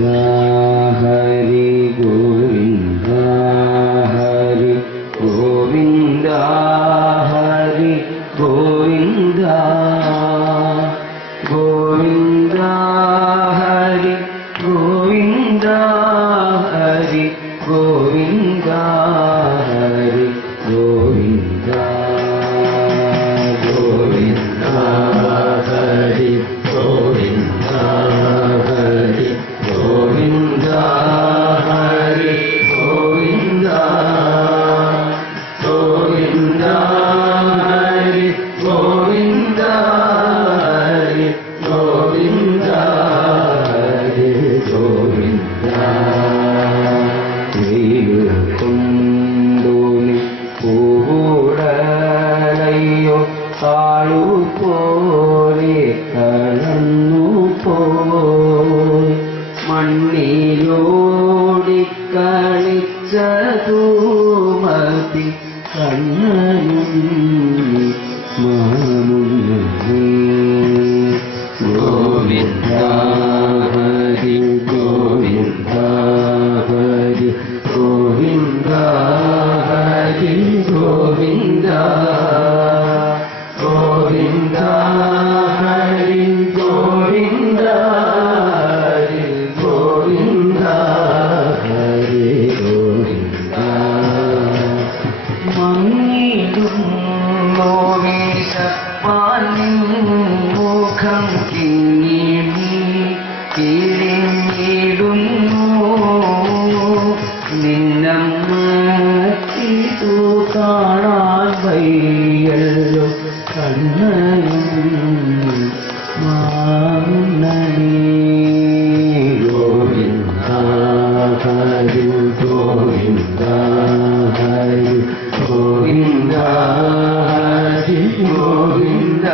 ഹരി ഗോവിന്ദ ഹരി ഗോവിന്ദ ഹരി ഗോവിന്ദ ഗോവിന്ദ ഹരി ഗോവിന്ദ ഹരി ഗോവിന്ദ ഹരി ഗോവിന്ദ ഗോവിന്ദ ഹരി ഗോവിന്ദ ഹരി ഗോവിന്ദ ഹരി ഗോവിന്ദ ഗോവിന്ദ ഹരി ഗോവിന്ദ ഹരി ഗോവിന്ദ ഹരി ഗോവിന്ദ കൊണ്ടോനി പൂടലയോ താഴു പോലെ കളന്നു പോയി മണ്ണിലോടി കളിച്ചതു മതി കണ്ണനും മാമുന്നേ ഗോവിന്ദ ഹരി ഗോവിന്ദ ഹരി ഗോവിന്ദ ഹരി ഗോവിന്ദ ഗോവിന്ദ ഹരി ഗോവിന്ദ ഹരി ഗോവിന്ദ ഹരി ഗോവിന്ദ മങ്ങിടും നോവിശപ്പാലിൻ മുഖം കിങ്ങിണി കിളിഞ്ഞിടുന്നു നിന്നമ്മത്തിതു കാണാൻ വയ്യല്ലോ കണ്ണനും മാമുന്നേ ഗോവിന്ദ ഹരി ഗോവിന്ദ ഹരി ഗോവിന്ദ ഹരി ഗോവിന്ദ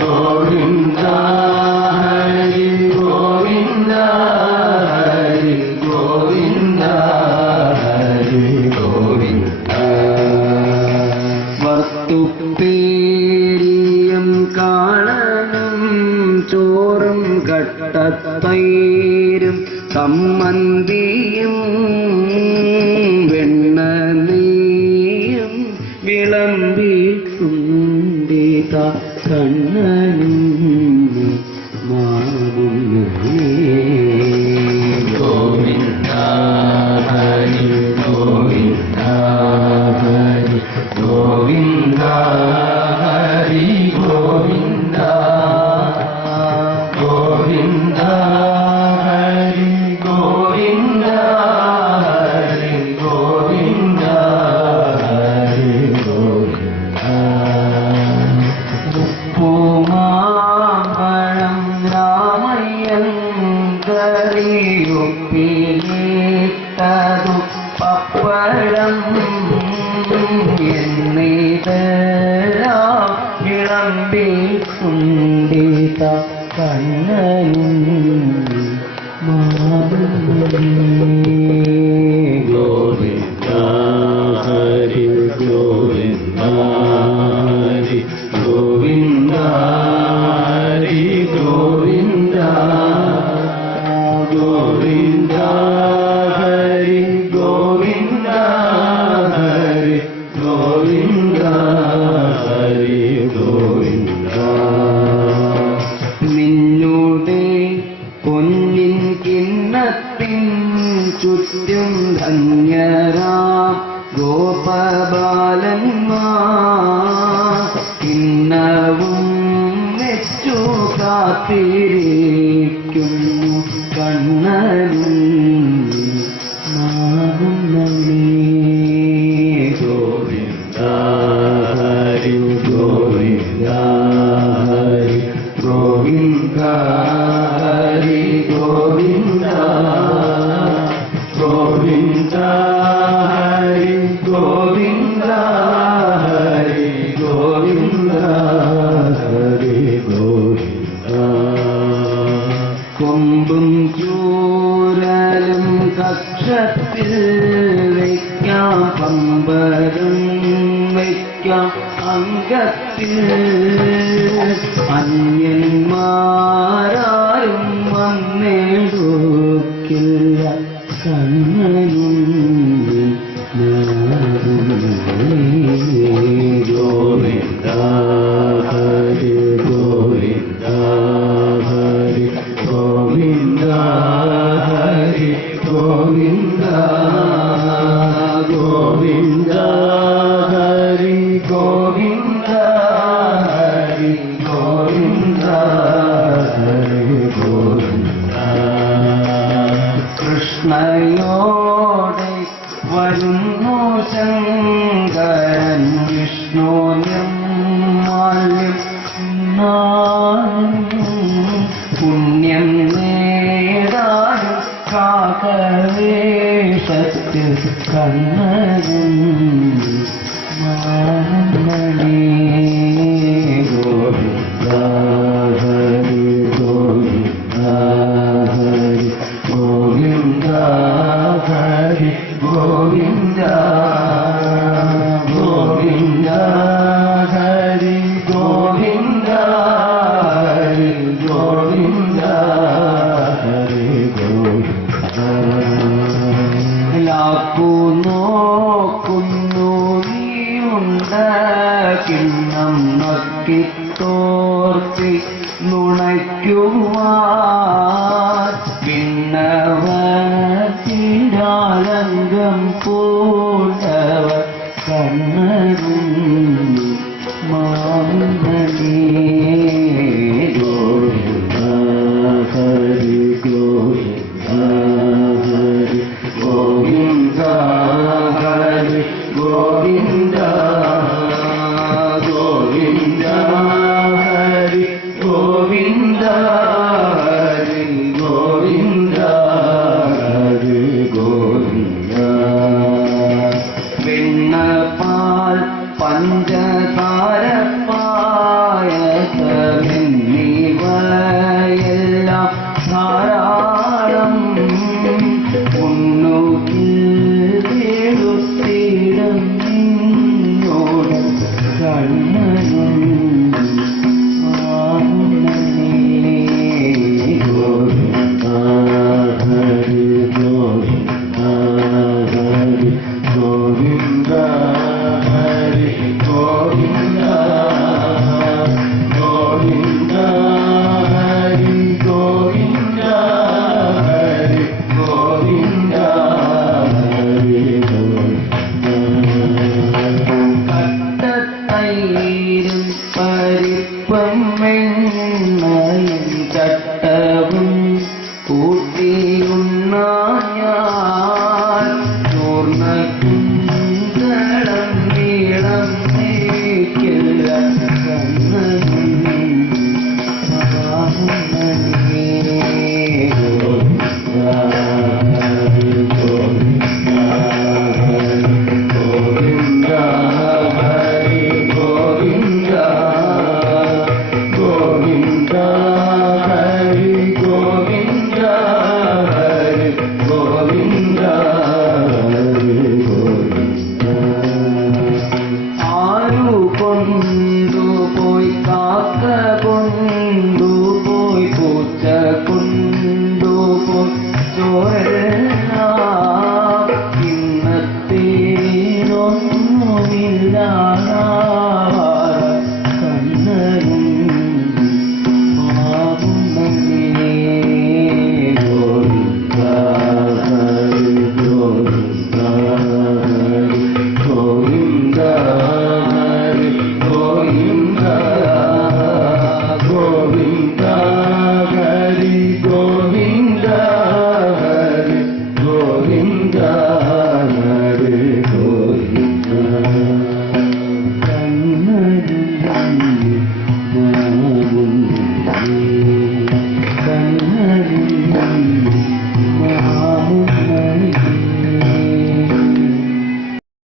ഗോവിന്ദ ഹരി ഗോവിന്ദ ഹരി ഗോവിന്ദ ഹരി ഗോവിന്ദ വസ്തുപ്പേരിയം കാണണം ചോറും കട്ടത്തൈരും സമ്മന്തിയും വെണ്ണനെയ്യും വിളമ്പിട്ടുണ്ടിത കണ്ണനും മാമുന്നേ ഗോവിന്ദ ഹരി ഗോവിന്ദ ഹരി ഗോവിന്ദ ഹരി ഗോവിന്ദ ഗോവിന്ദ ഹരി ഗോവിന്ദ ഹരി ഗോവിന്ദ ഹരി ഗോവിന്ദ ഉപ്പുമാമ്പഴം രാമയ്യൻ കറിയൊപ്പിലിട്ടതു പപ്പഴം എന്നിതെല്ലാം വിളമ്പിട്ടുണ്ടിത കണ്ണനും മാമുന്നേ ഗോവിന്ദ ഹരി ഗോവിന്ദ ഹരി ഗോവിന്ദ ഹരി ഗോവിന്ദ ഗോവിന്ദ ഹരി ഗോവിന്ദ ഹരി ഗോവിന്ദ ഹരി ഗോവിന്ദ നിന്നുടെ പൊന്നിൻ കിണ്ണത്തിൻ ചുറ്റും ധന്യരാം ഗോപബാലന്മാർ കിണ്ണവും വെച്ചു കാത്തിരിക്കുന്നു കണ്ണനും മാമുന്നേ ഗോവിന്ദ ഹരി ഗോവിന്ദ ഹരി ഗോവിന്ദ ഹരി ഗോവിന്ദ ഗോവിന്ദ ഹരി ഗോവിന്ദ ഹരി ഗോവിന്ദ ഹരി ഗോവിന്ദ കൊമ്പും ചൂരലും കക്ഷത്തിൽ വയ്ക്കാം പമ്പരം വയ്ക്കാം അംഗത്തിൽ അന്യന്മാരാരും വന്നു നേടുക്കില്ല കണ്ണനും ഗോവിന്ദ ഹരി ഗോവിന്ദ ഹരി ഗോവിന്ദ ഹരി ഗോവിന്ദ ഗോവിന്ദ ഹരി ഗോവിന്ദ ഹരി ഗോവിന്ദ ഹരി ഗോവിന്ദ കൃഷ്ണയോടെ വരുന്നു ശങ്കരൻ വിഷ്ണു നിർമാല്യം പുണ്യം നേടാനും കാകവേഷത്തിൽ കണ്ണനും മാമണി ഗോവിന്ദ ഹരി ഗോവിന്ദ ഹരി ഗോവിന്ദ ഹരി ഗോവിന്ദ ഗോവിന്ദ ഹരി ഗോവിന്ദ ഹരി ഗോവിന്ദ ഹരി ഗോവിന്ദ ലാക്കു നോക്കുന്നു നീയുണ്ട് കിണ്ണം നക്കിത്തോർത്തി നുണയ്ക്കുവാൻ പിന്നവത്തിരാലംഗം പൂണ്ടവർ കണ്ണനും മാമണി ഗോവിന്ദ ഹരി ഗോവിന്ദ ഹരി ഗോവിന്ദ ഹരി ഗോവിന്ദ ഗോവിന്ദ ഹരി ഗോവിന്ദ ഹരി ഗോവിന്ദ ഹരി ഗോവിന്ദ വെണ്ണപ്പാൽ പഞ്ചസാര പായസമെന്നിവയെല്ലാം ധാരാളം ഉണ്ണുകിടുത്തിടം നിന്നോട് കണ്ണനും ഗോവിന്ദ ഹരി ഗോവിന്ദ ഹരി ഗോവിന്ദ ഹരി ഗോവിന്ദ ഗോവിന്ദ ഹരി ഗോവിന്ദ ഹരി ഗോവിന്ദ ഹരി കട്ടത്തൈരും പരിപ്പം വെണ്ണയും ചട്ടവും കൂട്ടിയുണ്ണാൻ ചോർന്ന കുന്തളം നീളം നീക്കില്ല കണ്ണനും മാമണി ഗോവിന്ദ ഹരി ഗോവിന്ദ ഹരി ഗോവിന്ദ ഹരി ഗോവിന്ദ ഗോവിന്ദ ഹരി ഗോവിന്ദ ഹരി ഗോവിന്ദ ഹരി ഗോവിന്ദ ആരു കൊണ്ടുപോയി കാക്ക കൊണ്ടുപോയി പൂച്ച കൊണ്ടുപോയി ചോര